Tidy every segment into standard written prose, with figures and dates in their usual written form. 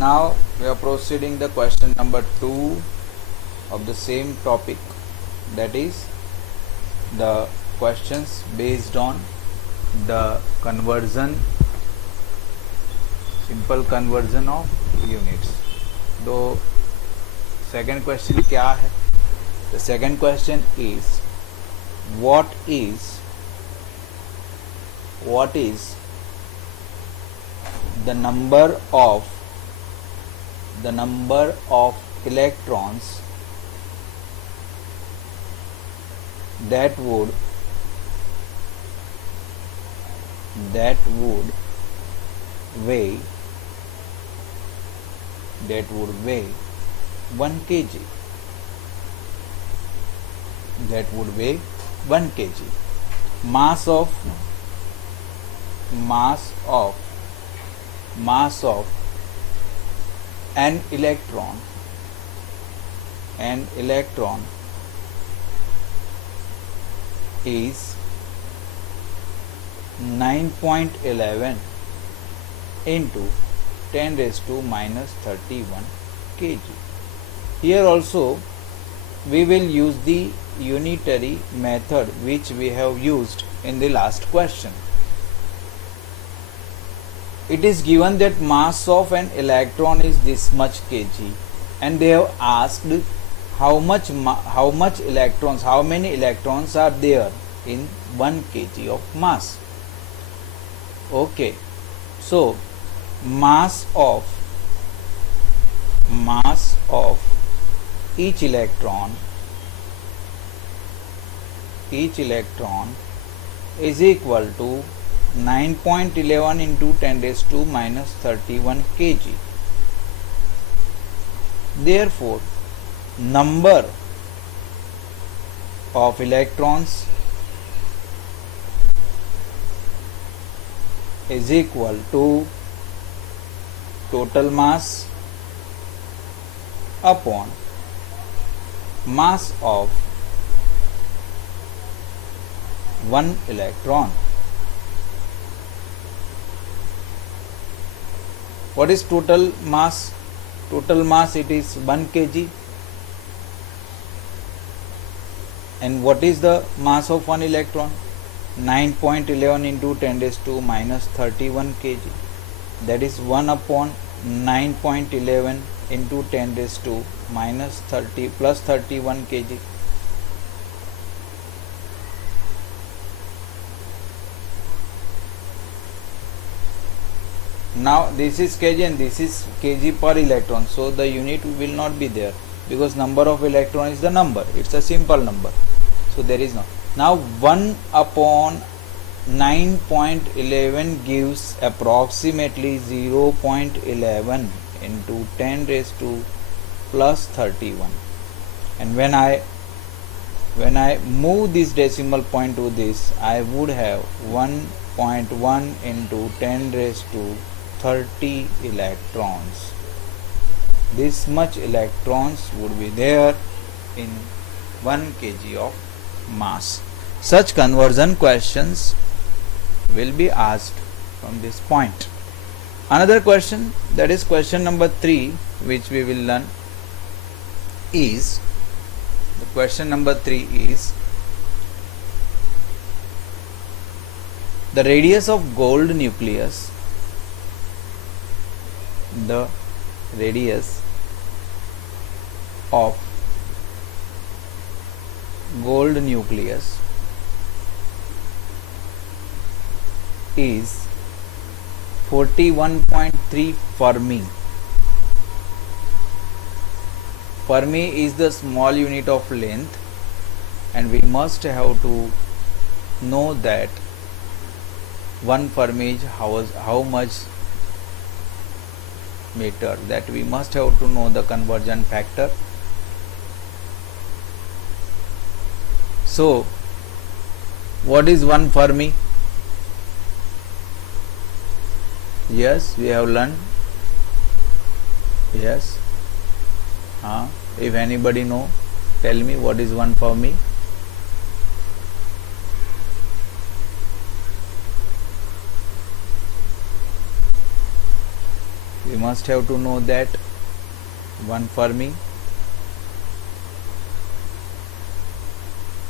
Now we are proceeding the question number 2 of the same topic, that is the questions based on the conversion, simple conversion of units. तो second question क्या है? The second question is what is the number of electrons that would weigh 1 kg. That would weigh 1 kg. Mass of an electron is 9.11 into 10 raised to minus 31 kg. Here also we will use the unitary method which we have used in the last question. It is given that mass of an electron is this much kg, and they have asked how many electrons are there in 1 kg of mass. Okay, so mass of each electron is equal to 9.11 into 10 raised to minus 31 kg. Therefore, number of electrons is equal to total mass upon mass of 1 electron. What is total mass? Total mass, it is 1 kg. And what is the mass of 1 electron? 9.11 into 10 raised to minus 31 kg. That is 1 upon 9.11 into 10 raised to minus 30 plus 31 kg. Now this is kg and this is kg per electron, so the unit will not be there because number of electron is the number, it's a simple number, so there is no. Now 1 upon 9.11 gives approximately 0.11 into 10 raised to plus 31, and when I move this decimal point to this, I would have 1.1 into 10 raised to 30 electrons. This much electrons would be there in 1 kg of mass. Such conversion questions will be asked from this point. Another question, that is question number 3, which we will learn, is the question number 3 is the radius of gold nucleus. The radius of gold nucleus is 41.3 Fermi. Fermi is the small unit of length, and we must have to know that 1 Fermi is how much meter, that we must have to know the conversion factor. So what is 1 Fermi? Yes, we have learned. Yes. If anybody know, tell me what is 1 Fermi. we must have to know that 1 Fermi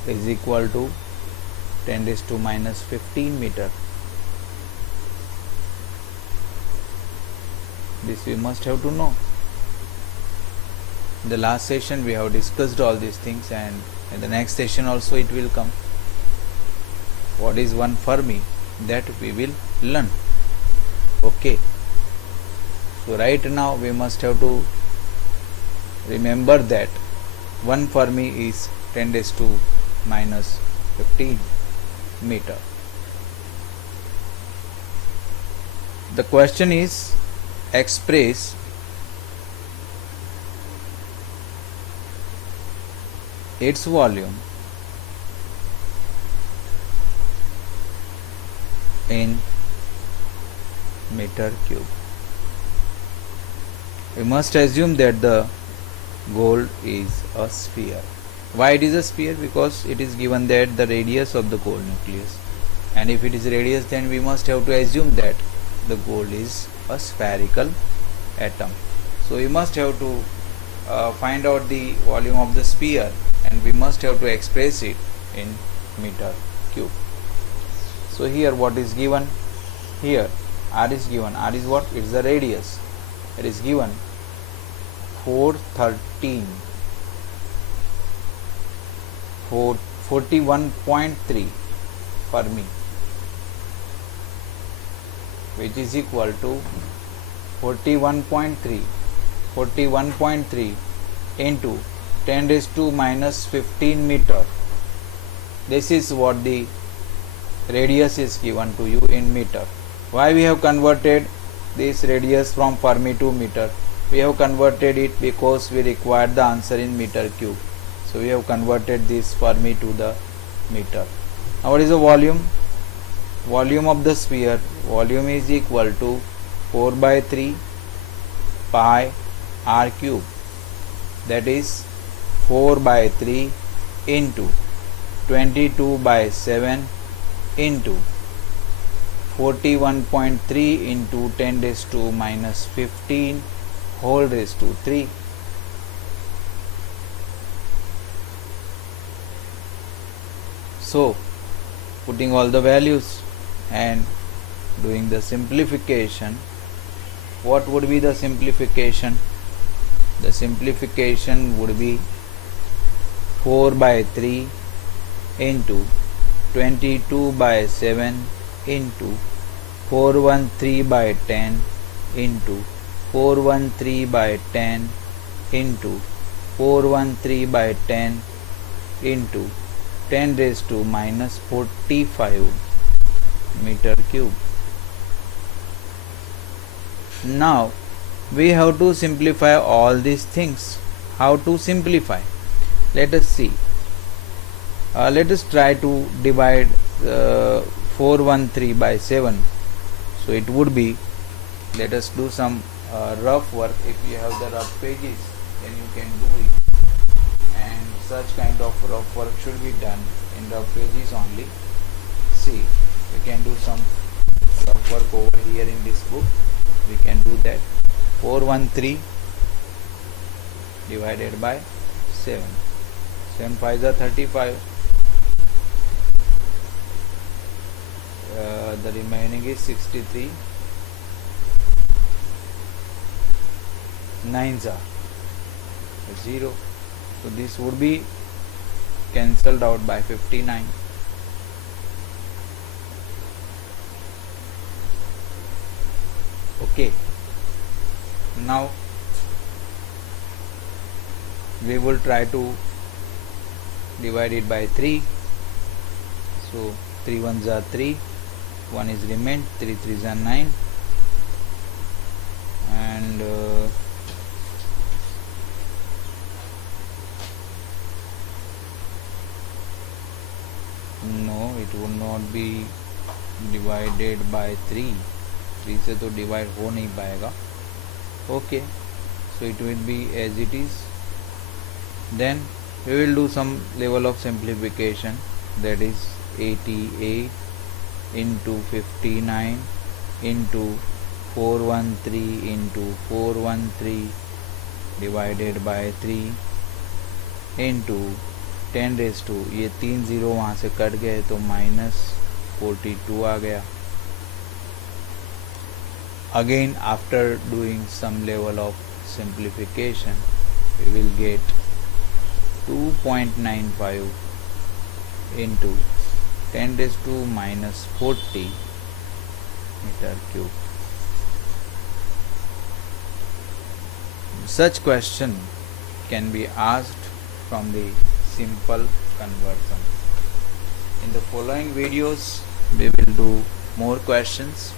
is equal to 10 raised to minus 15 meter. This we must have to know. In the last session we have discussed all these things, and in the next session also it will come. What is 1 Fermi, that we will learn. Okay. So right now we must have to remember that 1 Fermi is 10 raised to minus 15 meter. The question is, express its volume in meter cube. We must assume that the gold is a sphere. Why it is a sphere? Because it is given that the radius of the gold nucleus, and if it is radius, then we must have to assume that the gold is a spherical atom. So we must have to find out the volume of the sphere, and we must have to express it in meter cube. So here what is given? Here R is given. R is what? It is the radius. It is given 413 41.3 Fermi, which is equal to 41.3 into 10 raised to minus 15 meter. This is what the radius is given to you in meter. Why we have converted this radius from Fermi to meter? We have converted it because we required the answer in meter cube. So we have converted this Fermi to the meter. Now what is the volume? Volume of the sphere, volume is equal to 4 by 3 pi r cube, that is 4 by 3 into 22 by 7 into 41.3 into 10 raised to minus 15 whole raised to 3. So putting all the values and doing the simplification, what would be the simplification? The simplification would be 4 by 3 into 22 by 7 into 413 by 10 into 413 by 10 into 413 by 10 into 10 raised to minus 45 meter cube. Now we have to simplify all these things. How to simplify? Let us see. Let us try to divide 413 by 7. So it would be, let us do some rough work. If you have the rough pages, then you can do it, and such kind of rough work should be done in rough pages only. See, we can do some rough work over here in this book. We can do that. 413 divided by 7. 7 5s are 35. The remaining is 63. 9s are 0. So this would be cancelled out by 59. Okay. Now we will try to divide it by 3. So 3 1s are 3, 1 is remained, 3 3s are 9, and no, it would not be divided by 3. 3 से तो divide हो नहीं पाएगा. Okay, so it will be as it is. Then we will do some level of simplification, that is 88 into 59 into 413 into 413 divided by 3 into 10 raise to, ये 3 zero वहाँ से cut गए तो -42 आ गया. Again, after doing some level of simplification, we will get 2.95 into 10 raised to -40 meter cube. Such question can be asked from the simple conversion. In the following videos, we will do more questions